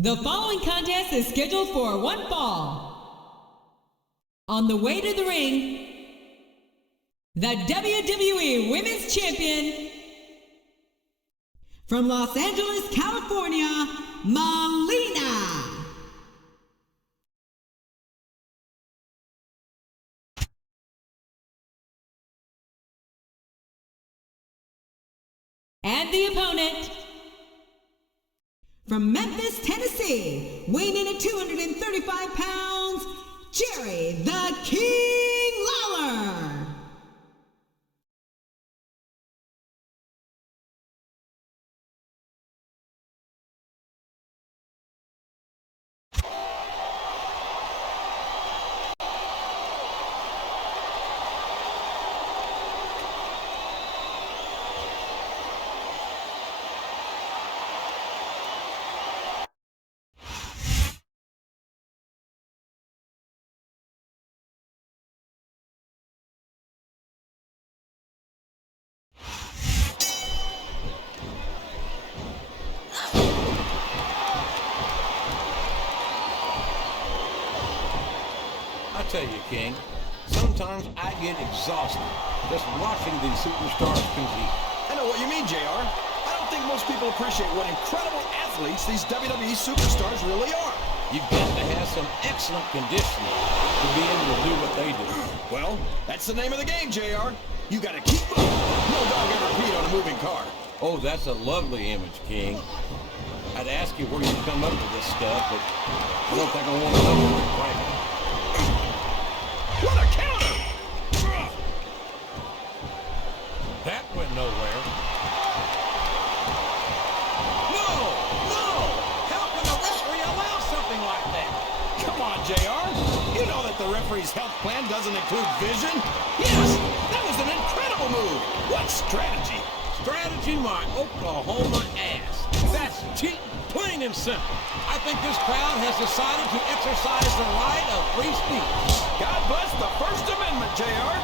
The following contest is scheduled for one fall. On the way to the ring, the WWE Women's Champion from Los Angeles, California, Melina. And the opponent from Memphis, Tennessee, weighing in at 235 pounds, Jerry the King Lawler. I tell you, King, sometimes I get exhausted just watching these superstars compete. I know what you mean, JR. I don't think most people appreciate what incredible athletes these WWE superstars really are. You've got to have some excellent conditioning to be able to do what they do. Well, that's the name of the game, JR. You gotta keep moving. No dog ever peed on a moving car. Oh, that's a lovely image, King. I'd ask you where you come up with this stuff, but I don't think I want to know it right now. What a counter! That went nowhere. No! No! How can the referee allow something like that? Come on, JR. You know that the referee's health plan doesn't include vision? Yes! That was an incredible move! What strategy? Strategy my Oklahoma ass. That's cheating, plain and simple. I think this crowd has decided to exercise the right of free speech. God bless the First Amendment, JR.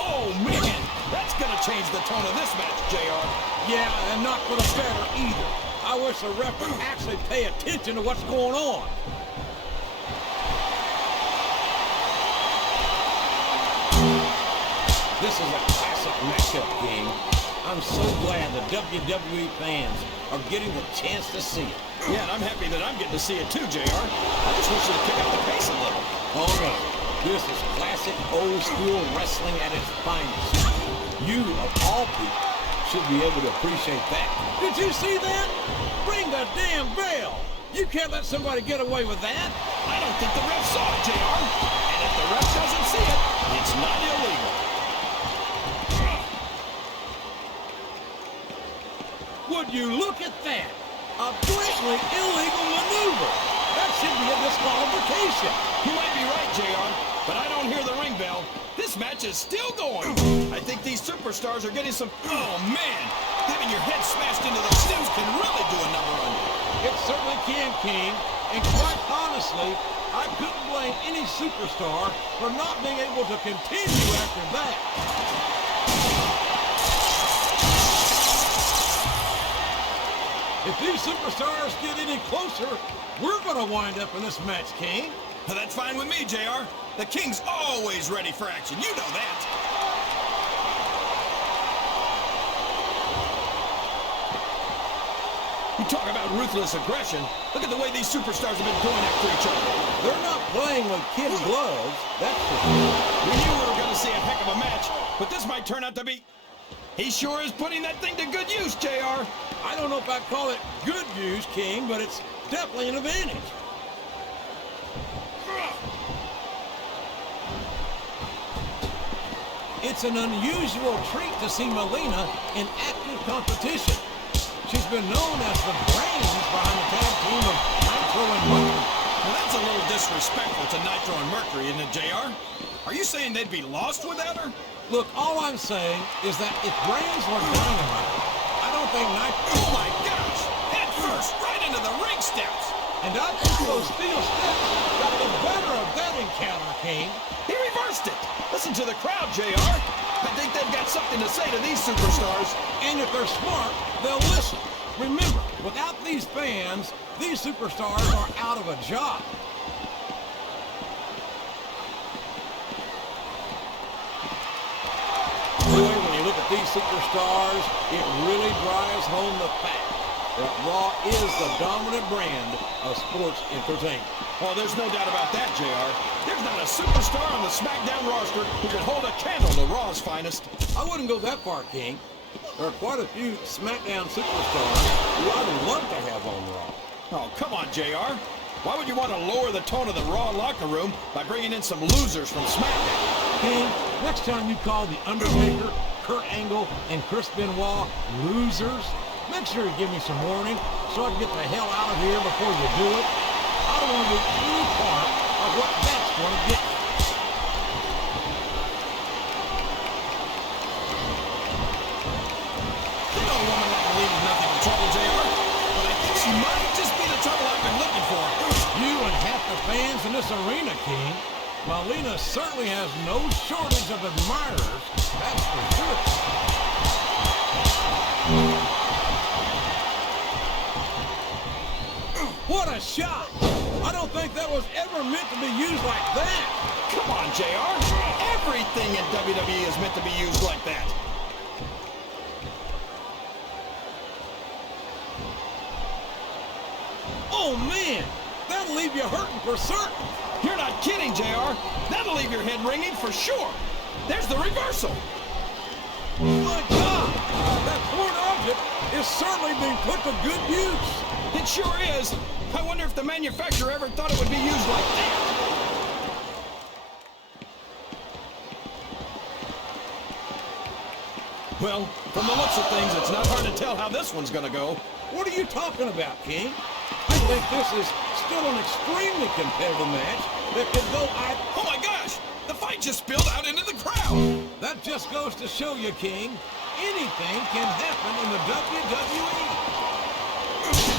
Oh, man! That's gonna change the tone of this match, JR. Yeah, and not for the better either. I wish the ref would actually pay attention to what's going on. This is a classic matchup, King. I'm so glad the WWE fans are getting the chance to see it. Yeah, and I'm happy that I'm getting to see it too, JR. I just wish you'd pick up the pace a little. Oh no, this is classic old school wrestling at its finest. You, of all people, should be able to appreciate that. Did you see that? Ring the damn bell! You can't let somebody get away with that. I don't think the ref saw it, JR. And if the ref doesn't see it, it's not illegal. Would you look at that? A blatantly illegal maneuver. That should be a disqualification. You might be right, JR, but I don't hear the ring bell. This match is still going. I think these superstars are getting some... Oh, man! Having your head smashed into the snooze can really do a number on you. It certainly can, King. And quite honestly, I couldn't blame any superstar for not being able to continue after that. If these superstars get any closer, we're going to wind up in this match, King. That's fine with me, JR. The King's always ready for action. You know that. You talk about ruthless aggression. Look at the way these superstars have been going after each other. They're not playing with kid gloves, that's for sure. We knew we were going to see a heck of a match, but this might turn out to be... He sure is putting that thing to good use, JR. I don't know if I'd call it good use, King, but it's definitely an advantage. It's an unusual treat to see Melina in active competition. She's been known as the brains behind the tag team of Nitro and Mercury. Now that's a little disrespectful to Nitro and Mercury, isn't it, JR? Are you saying they'd be lost without her? Look, all I'm saying is that if brains were dynamite, I don't think Nitro... Oh my gosh! Head first, right into the ring steps! And I think those steel steps got the better of that encounter, King. He reversed it! Listen to the crowd, JR. I think they've got something to say to these superstars. And if they're smart, they'll listen. Remember, without these fans, these superstars are out of a job. Boy, when you look at these superstars, it really drives home the fact that Raw is the dominant brand of sports entertainment. Oh, there's no doubt about that, JR. There's not a superstar on the SmackDown roster who can hold a candle to Raw's finest. I wouldn't go that far, King. There are quite a few SmackDown superstars who I would love to have on Raw. Oh, come on, JR. Why would you want to lower the tone of the Raw locker room by bringing in some losers from SmackDown? King, next time you call The Undertaker, Kurt Angle, and Chris Benoit losers, make sure you give me some warning so I can get the hell out of here before you do it. I don't want to be any part of what that's going to get me. You know a woman like Melina's nothing but trouble, JR, but I think she might just be the trouble I've been looking for. You and half the fans in this arena, King. Melina certainly has no shortage of admirers, that's for sure. What a shot! I don't think that was ever meant to be used like that. Come on, JR. Everything in WWE is meant to be used like that. Oh, man! That'll leave you hurting for certain. You're not kidding, JR. That'll leave your head ringing for sure. There's the reversal. My God! That foreign object is certainly being put to good use. It sure is. I wonder if the manufacturer ever thought it would be used like that. Well, from the looks of things, it's not hard to tell how this one's gonna go. What are you talking about, King? I think this is still an extremely competitive match that could go either. Oh my gosh! The fight just spilled out into the crowd! That just goes to show you, King, anything can happen in the WWE.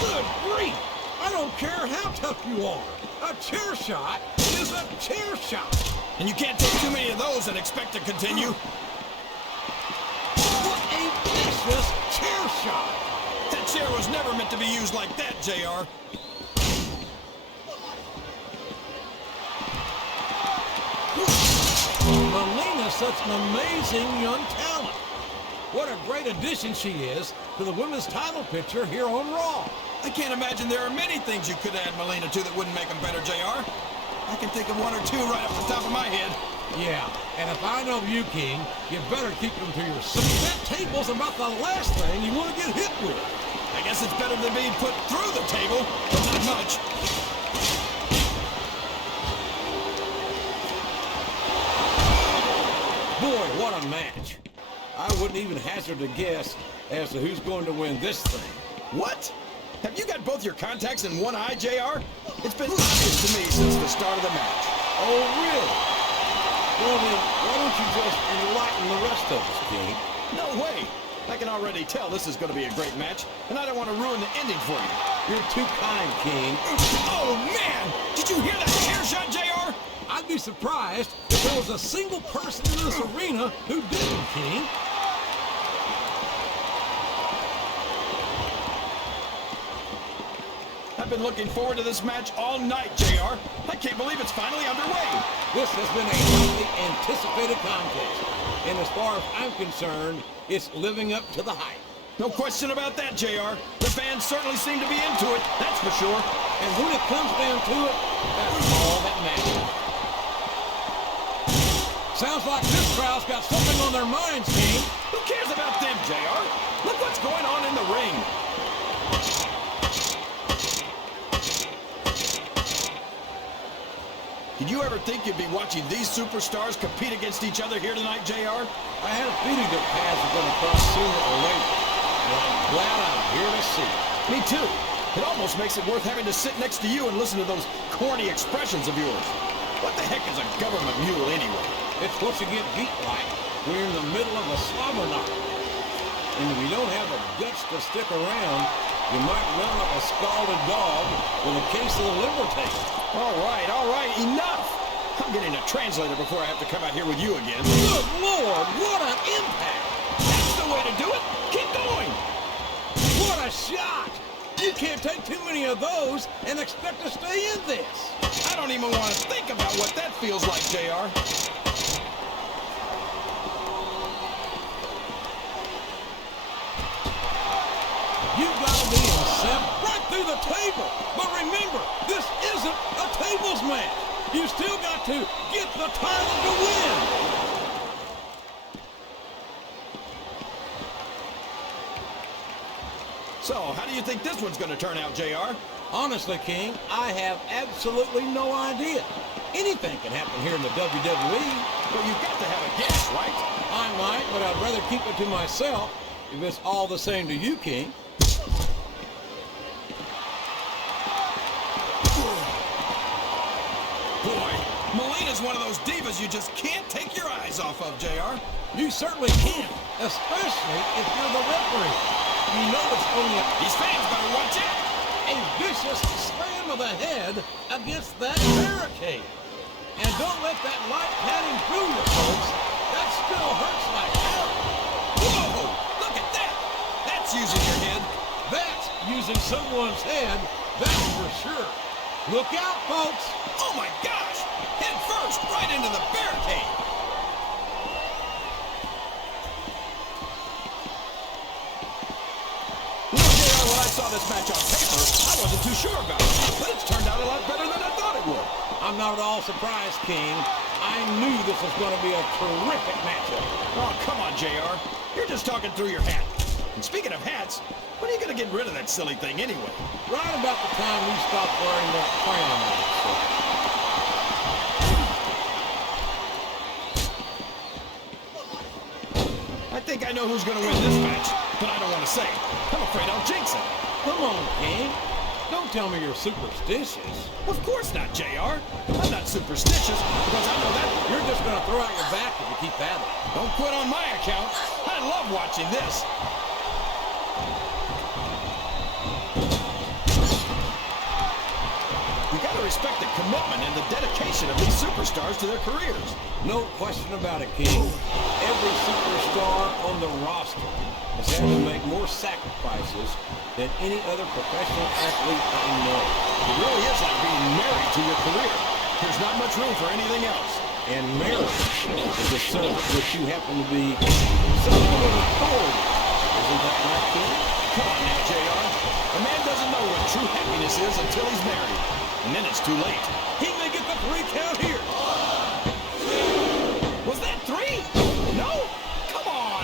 Good grief! I don't care how tough you are. A chair shot is a chair shot. And you can't take too many of those and expect to continue. What a vicious chair shot! That chair was never meant to be used like that, JR. Melina's such an amazing young talent. What a great addition she is to the women's title picture here on Raw. I can't imagine there are many things you could add Melina to that wouldn't make them better, JR. I can think of one or two right off the top of my head. Yeah, and if I know you, King, you better keep them to yourself. That table's about the last thing you want to get hit with. I guess it's better than being put through the table, but not much. Boy, what a match. I wouldn't even hazard a guess as to who's going to win this thing. What? Have you got both your contacts in one eye, JR? It's been obvious to me since the start of the match. Oh, really? Well, then, why don't you just enlighten the rest of us, King? No way. I can already tell this is going to be a great match, and I don't want to ruin the ending for you. You're too kind, King. Oh, man! Did you hear that chair shot, JR? I'd be surprised if there was a single person in this arena who didn't, King. I've been looking forward to this match all night, JR. I can't believe it's finally underway. This has been a highly anticipated contest, and as far as I'm concerned, it's living up to the hype. No question about that, JR. The fans certainly seem to be into it, that's for sure. And when it comes down to it, that's all that matters. Sounds like this crowd's got something on their minds, King. Who cares about them, JR? Look what's going on in the ring. Did you ever think you'd be watching these superstars compete against each other here tonight, JR? I had a feeling their paths were going to cross sooner or later. And I'm glad I'm here to see it. Me too. It almost makes it worth having to sit next to you and listen to those corny expressions of yours. What the heck is a government mule anyway? It's what you get beat like when you're in the middle of a slobber knock. And if you don't have the guts to stick around, you might run like a scalded dog with a case of the liver tape. All right, enough! I'm getting a translator before I have to come out here with you again. Good Lord, what an impact! That's the way to do it! Keep going! What What a shot! You can't take too many of those and expect to stay in this. I don't even want to think about what that feels like, JR. You've got to be in right through the table. But remember, this isn't a tables match. You still got to get the title to win. So, how do you think this one's going to turn out, JR? Honestly, King, I have absolutely no idea. Anything can happen here in the WWE. But you've got to have a guess, right? I might, but I'd rather keep it to myself if it's all the same to you, King. Boy, Melina's one of those divas you just can't take your eyes off of, JR. You certainly can't, especially if you're the referee. You know it's only These fans better watch out. a vicious slam of the head against that barricade. And don't let that light padding fool you, folks. That still hurts like hell. Whoa, look at that. That's using your head. That's using someone's head, that's for sure. Look out, folks. Oh my gosh! Head first, right into the barricade. When I saw this match on paper, I wasn't too sure about it, but it's turned out a lot better than I thought it would. I'm not at all surprised, King. I knew this was going to be a terrific matchup. Oh, come on, JR. You're just talking through your hat. And speaking of hats, when are you going to get rid of that silly thing anyway? Right about the time we stop wearing that crown. I think I know who's going to win this match, but I don't want to say. I'm afraid I'll jinx it. Come on, King. Don't tell me you're superstitious. Of course not, JR. I'm not superstitious because I know that. You're just going to throw out your back if you keep at it. Don't quit on my account. I love watching this. You gotta respect the commitment and the dedication of these superstars to their careers. No question about it, King. Every superstar on the roster has had to make more sacrifices than any other professional athlete I know. It really is like being married to your career. There's not much room for anything else. And marriage is a subject which you happen to be something of authority. Isn't that right, King? Come on now, JR. A man doesn't know what true happiness is until he's married. And then it's too late. He may get the 3 count here. Was that 3? No? Come on.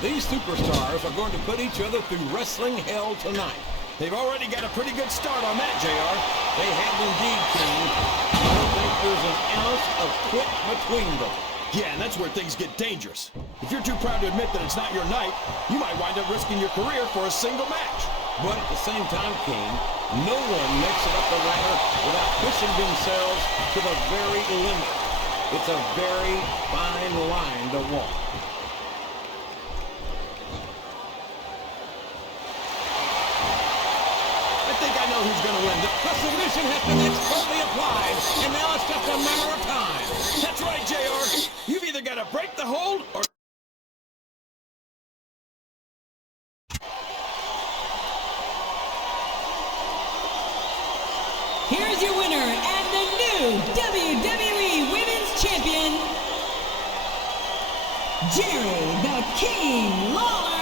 These superstars are going to put each other through wrestling hell tonight. They've already got a pretty good start on that, JR. They have indeed, King. I don't think there's an ounce of quit between them. Yeah, and that's where things get dangerous. If you're too proud to admit that it's not your night, you might wind up risking your career for a single match. But at the same time, King, no one makes it up the ladder without pushing themselves to the very limit. It's a very fine line to walk. I think I know who's going to win. The submission has been expertly applied, and now it's just a matter of time. That's right, JR. You've either got to break the hold or... Here's your winner and the new WWE Women's Champion, Jerry the King Lawler.